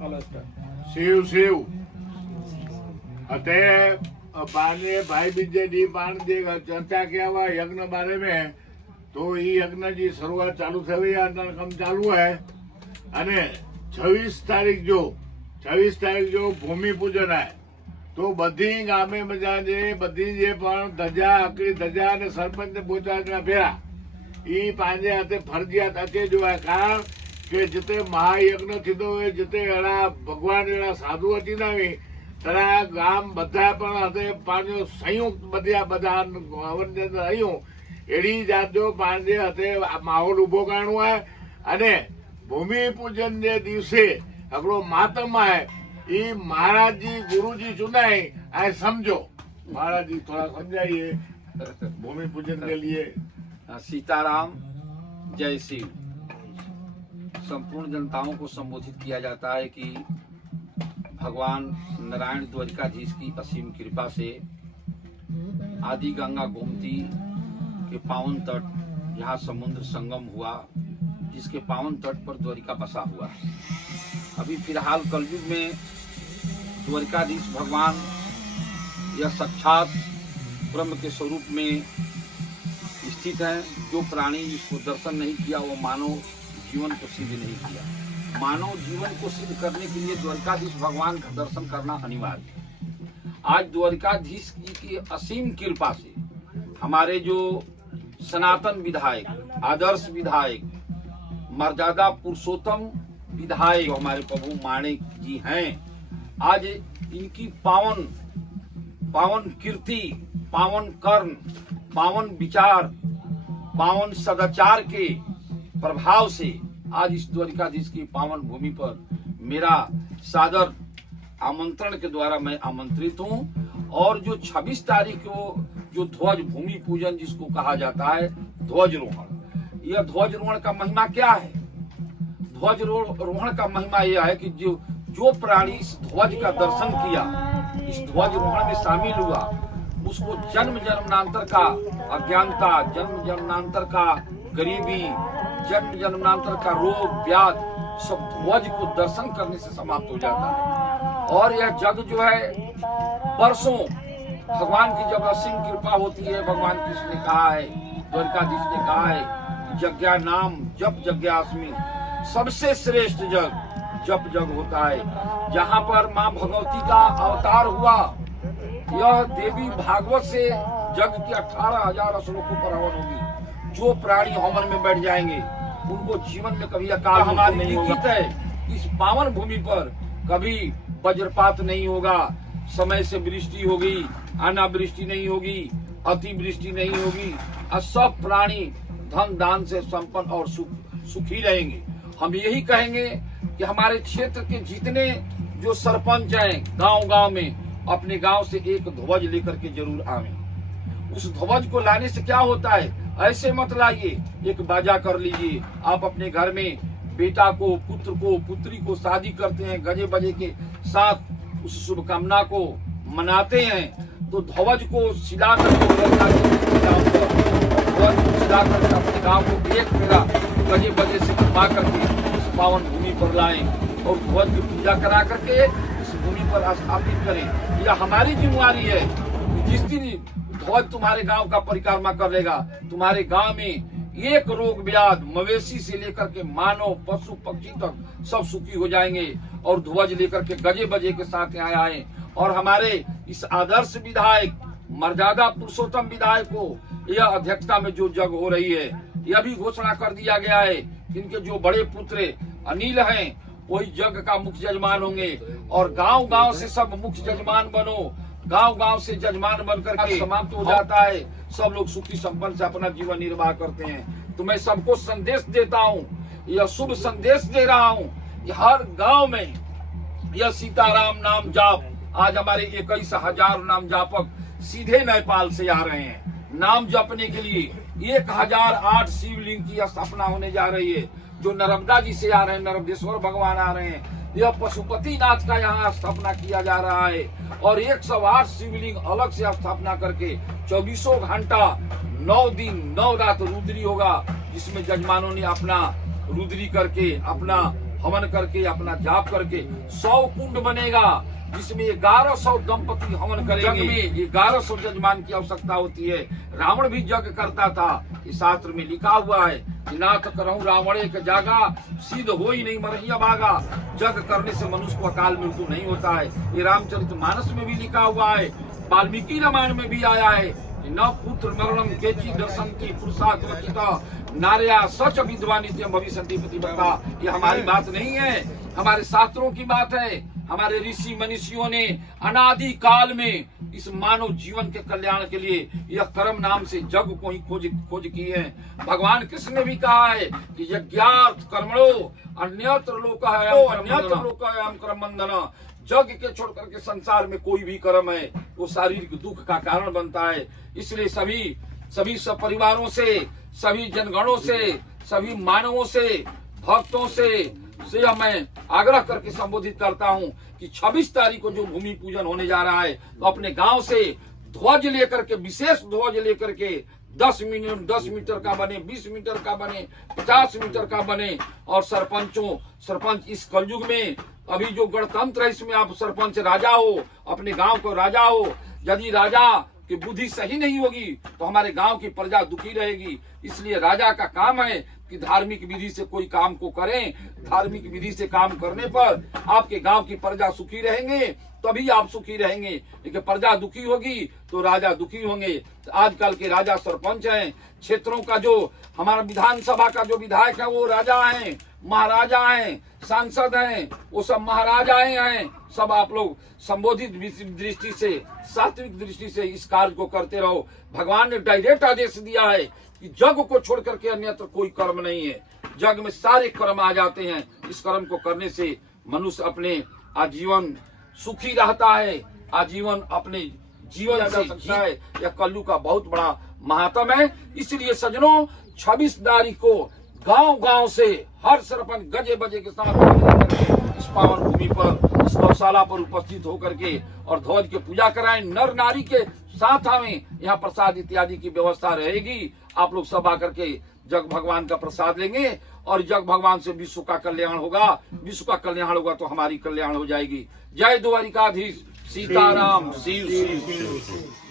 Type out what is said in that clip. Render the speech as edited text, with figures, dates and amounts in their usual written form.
शिव शिव अते बाने भाई बीजे दी पान दी चर्चा किया हुआ यज्ञ बारे में। तो ये यज्ञ की शुरुआत चालू थई काम चालू है। अने 26 तारीख जो भूमि पूजन है। तो बधी गामे मजा जे बधी जे पण धजा अकड़ी धजा ने सरपंच ने पहुंचाड़ना फेरा ई पांजे हाथे फरजियात अचे जो है। कारण के जिते महायज्ञ थींदो होय जिते एड़ा भगवान एड़ा साधु अची ना तरा गाम बधा पण हते पांजो संयुक्त बधा हवन जे अंदर आयूं एड़ी जात जो पांजे हते माहौल उभो करणो है। अने भूमि पूजन जे दिवसे हिकिड़ो मातम है ई महाराज जी गुरु जी चुनाई ऐं समझो। महाराज जी थोड़ा समझाइए भूमि पूजन के लिए। सीताराम जय शिव। संपूर्ण जनताओं को संबोधित किया जाता है कि भगवान नारायण द्वारिकाधीश की असीम कृपा से आदि गंगा गोमती के पावन तट जहाँ समुद्र संगम हुआ जिसके पावन तट पर द्वारिका बसा हुआ है। अभी फिलहाल कलयुग में द्वारिकाधीश भगवान यह साक्षात ब्रह्म के स्वरूप में स्थित है। जो प्राणी इसको दर्शन नहीं किया वो मानव जीवन को सिद्ध नहीं किया। मानव जीवन को सिद्ध करने के लिए द्वारिकाधीश भगवान का दर्शन करना अनिवार्य है। आज द्वारिकाधीश जी की असीम कृपा से हमारे जो सनातन विधायक, आदर्श विधायक, मर्यादा पुरुषोत्तम विधायक जो हमारे प्रभु माणिक जी हैं, आज इनकी पावन कीर्ति, पावन कर्म, पावन विचार, पावन सदाचार के प्रभाव से आज इस द्वारिकाधीश की पावन भूमि पर मेरा सादर आमंत्रण के द्वारा मैं आमंत्रित हूं। और जो 26 तारीख को जो ध्वज भूमि पूजन जिसको कहा जाता है ध्वजरोहण, यह ध्वजरोहण का महिमा क्या है? ध्वजरोहण का महिमा यह है कि जो प्राणी इस ध्वज का दर्शन किया, इस ध्वजरोहण में शामिल हुआ, उसको जन्म जन्मांतर का अज्ञानता, जन्म जन्मांतर का गरीबी, जन्म जन्मांतर का रोग व्याध सब ध्वज को दर्शन करने से समाप्त हो जाता है। और यह जग जो है वर्षों भगवान की जब असीम कृपा होती है, भगवान कृष्ण ने कहा है, द्वारिकाधीश ने कहा है, यज्ञा नाम जप यज्ञास्मि, सबसे श्रेष्ठ जग जप जग होता है। जहाँ पर माँ भगवती का अवतार हुआ, यह देवी भागवत से जग की 18,000 श्लोकों पर हवन होगी। जो प्राणी हवन में बैठ जाएंगे उनको जीवन में कभी अकाल हमारी लिखित है। इस पावन भूमि पर कभी वज्रपात नहीं होगा, समय से वृष्टि होगी, अनावृष्टि नहीं होगी, अतिवृष्टि नहीं होगी और सब प्राणी धन दान से संपन्न और सुखी रहेंगे। हम यही कहेंगे कि हमारे क्षेत्र के जितने जो सरपंच हैं गांव-गांव में अपने गांव से एक ध्वज लेकर के जरूर आवें। उस ध्वज को लाने से क्या होता है? ऐसे मत लाइए, एक बाजा कर लीजिए। आप अपने घर में बेटा को, पुत्र को, पुत्री को शादी करते हैं, गजे बजे के साथ उस शुभकामना को मनाते हैं, तो ध्वज को सिला करके अपने गाँव को एक फेरा गजे बजे से घुमा करके इस पावन भूमि पर लाएं और ध्वज की पूजा करा करके इस भूमि पर स्थापित करें। यह हमारी जिम्मेवारी है। जिस दिन ध्वज तुम्हारे गांव का परिक्रमा कर लेगा, तुम्हारे गांव में एक रोग व्याध मवेशी से लेकर के मानव पशु पक्षी तक सब सुखी हो जाएंगे। और ध्वज लेकर के गजे बजे के साथ यहाँ आए। और हमारे इस आदर्श विधायक, मर्यादा पुरुषोत्तम विधायक को यह अध्यक्षता में जो जग हो रही है, यह भी घोषणा कर दिया गया है कि इनके जो बड़े पुत्र अनिल हैं वही जग का मुख्य जजमान होंगे। और गांव-गांव से सब मुख्य जजमान बनो, गांव-गांव से जजमान बनकर के समाप्त हो जाता है। सब लोग सुखी संपन्न से अपना जीवन निर्वाह करते हैं। तो मैं सबको संदेश देता हूँ, यह शुभ संदेश दे रहा हूँ कि हर गांव में यह सीताराम नाम जाप, आज हमारे 21,000 नाम जापक सीधे नेपाल से आ रहे हैं नाम जपने के लिए। 1008 शिवलिंग की स्थापना होने जा रही है। जो नर्मदा जी से आ रहे हैं, नर्मदेश्वर भगवान आ रहे हैं। यह पशुपतिनाथ का यहाँ स्थापना किया जा रहा है। और 108 शिवलिंग अलग से स्थापना करके 24 घंटा 9 दिन 9 रात रुद्री होगा, जिसमें जजमानों ने अपना रुद्री करके अपना हवन करके अपना जाप करके 100 कुंड बनेगा, जिसमें 1100 दंपति हवन करेंगे। जग में 1100 जजमान की आवश्यकता होती है। रावण भी जग करता था। इस शास्त्र में लिखा हुआ है कि नाथ करहूं रावण एक जागा, सिद्ध हो ही नहीं मरहिया भागा। जग करने से मनुष्य को अकाल मृत्यु नहीं होता है। ये रामचरितमानस में भी लिखा हुआ है, वाल्मीकि रामायण में भी आया है कि न पुत्र मरणम केचि दर्शन्ति पुरुषाकृतिता नार्या सच विद्वान नित्यम भविष्यन्ति पतिव्रता। ये हमारी बात नहीं है, हमारे शास्त्रों की बात है। हमारे ऋषि मनीषियों ने अनादि काल में इस मानव जीवन के कल्याण के लिए यह कर्म नाम से जग को ही खोज की है। भगवान कृष्ण ने भी कहा है कि यज्ञार्थ कर्मणो अन्यत्र लोकः कर्म बंधन। जग के छोड़ करके संसार में कोई भी कर्म है वो शारीरिक दुख का कारण बनता है। इसलिए सभी सपरिवारों से, सभी जनगणों से, सभी मानवों से, भक्तों से मैं आग्रह करके संबोधित करता हूं कि 26 तारीख को जो भूमि पूजन होने जा रहा है, तो अपने गांव से ध्वज लेकर के, विशेष ध्वज लेकर के 10 मीटर का बने, 20 मीटर का बने, 50 मीटर का बने। और सरपंच इस कलयुग में अभी जो गणतंत्र है, इसमें आप सरपंच राजा हो, अपने गांव को राजा हो। यदि राजा की बुद्धि सही नहीं होगी तो हमारे गांव की प्रजा दुखी रहेगी। इसलिए राजा का काम है कि धार्मिक विधि से कोई काम को करें। धार्मिक विधि से काम करने पर आपके गांव की प्रजा सुखी रहेंगे, तभी आप सुखी रहेंगे। लेकिन प्रजा दुखी होगी तो राजा दुखी होंगे। आजकल के राजा सरपंच हैं, क्षेत्रों का जो हमारा विधानसभा का जो विधायक है वो राजा हैं, महाराजा हैं, सांसद हैं, वो सब महाराजाएं हैं। सब आप लोग संबोधित दृष्टि से, सात्विक दृष्टि से इस कार्य को करते रहो। भगवान ने डायरेक्ट आदेश दिया है कि जग को छोड़ करके अन्यत्र कोई कर्म नहीं है। जग में सारे कर्म आ जाते हैं। इस कर्म को करने से मनुष्य अपने आजीवन सुखी रहता है, आजीवन अपने जीवन जा सकता है। यह कलयुग का बहुत बड़ा महात्म है। इसलिए सज्जनों, 26 तारीख को गांव से हर सरपंच गजे बजे के साथ इस पावन भूमि पर, इस गौशाला पर उपस्थित होकर के और ध्वज की पूजा कराएं। नर नारी के साथ हमें यहाँ प्रसाद इत्यादि की व्यवस्था रहेगी। आप लोग सब आकर के जग भगवान का प्रसाद लेंगे और जग भगवान से विश्व का कल्याण होगा। विश्व का कल्याण होगा तो हमारी कल्याण हो जाएगी। जय द्वारिकाधीश सीताराम। शिव शिव शिव।